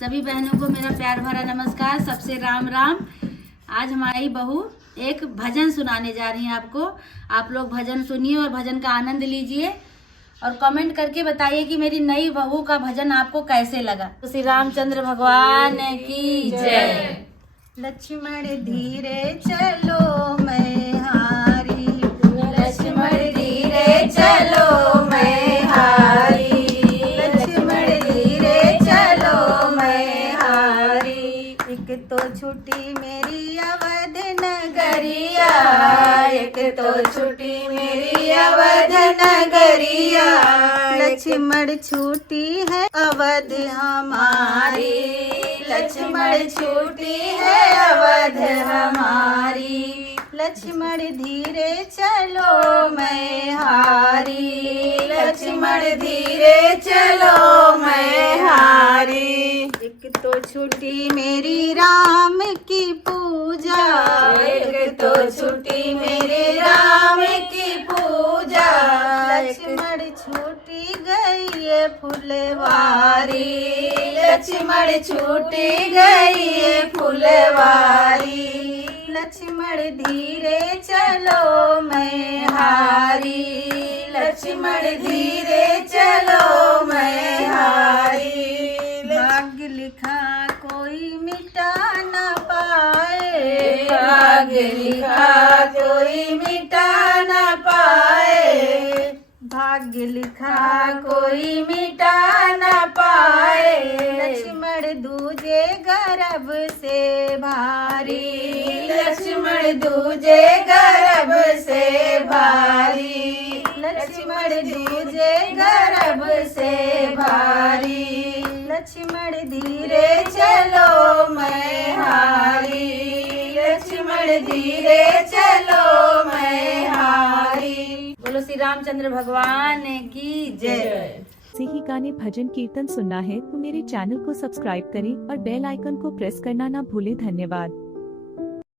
सभी बहनों को मेरा प्यार भरा नमस्कार, सबसे राम राम। आज हमारी बहू एक भजन सुनाने जा रही है आपको। आप लोग भजन सुनिए और भजन का आनंद लीजिए और कमेंट करके बताइए कि मेरी नई बहू का भजन आपको कैसे लगा। तो श्री रामचंद्र भगवान की जय। लक्ष्मण धीरे चलो मैं हारी, लक्ष्मण धीरे चलो मैं हारी, लक्ष्मण धीरे चलो मैं हारी। एक तो छुट्टी मेरी अवध नगरिया, एक तो छुट्टी मेरी अवध नगरिया, लक्ष्मण छुट्टी है अवध हमारी, लक्ष्मण छुट्टी है अवध हमारी। लक्ष्मण धीरे चलो मैं हारी, लक्ष्मण धीरे चलो मैं हारी। एक तो छुट्टी मेरी राम की पूजा, एक तो छुट्टी मेरी राम की पूजा, लक्ष्मण छूटी गई है फुलवारी, लक्ष्मण छूटी गई है फुलवारी। लक्ष्मण धीरे चलो मैं हारी, लक्ष्मण धीरे चलो मैं हारी। भाग्य लिखा कोई मिटा न पाए, भाग्य लिखा कोई मिटा न पाए, भाग्य लिखा कोई मिटा न पाए। लक्ष्मण दूजे गर्भ से भारी, लक्ष्मण दूजे गर्भ से भारी, लक्ष्मण दूजे गर्भ से भारी। लक्ष्मण धीरे चलो मैं हारी, लक्ष्मण धीरे चलो मैं हारी। बोलो श्री रामचंद्र भगवान की जय। से ही गाने भजन कीर्तन सुनना है तो मेरे चैनल को सब्सक्राइब करें और बेल आइकन को प्रेस करना ना भूलें। धन्यवाद।